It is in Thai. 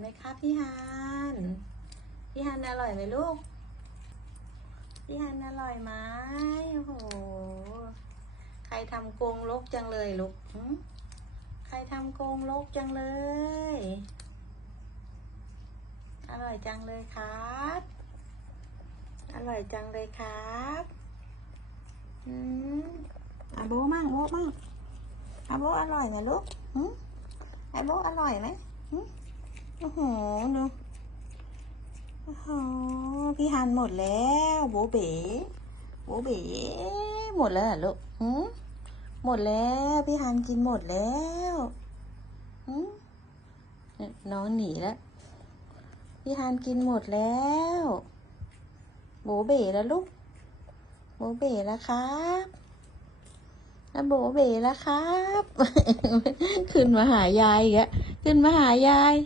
ไหมครับพี่ฮัน พี่ฮันอร่อยไหมลูก พี่ฮันอร่อยไหมโอ้โห ใครทำโกงลกจังเลยลูก ใครทำโกงลกจังเลย อร่อยจังเลยครับ อร่อยจังเลยครับอืมอาโบมั่งโบมั่งอาโบอร่อยไหมลูกหืมอาโบอร่อยไหมหืม โอ้โห ดู โอ้โห พี่ฮันหมดแล้วโบเบ๋โบเบ๋หมดแล้วเหรอลูกหืมหมดแล้ว พี่ฮันกินหมดแล้วหืมน้องหนีแล้ว พี่ฮันกินหมดแล้วโบเบ๋แล้วลูกโบเบ๋แล้วครับแล้วโบเบ๋แล้วครับ ขึ้นมาหายายอีกอะขึ้นมาหายาย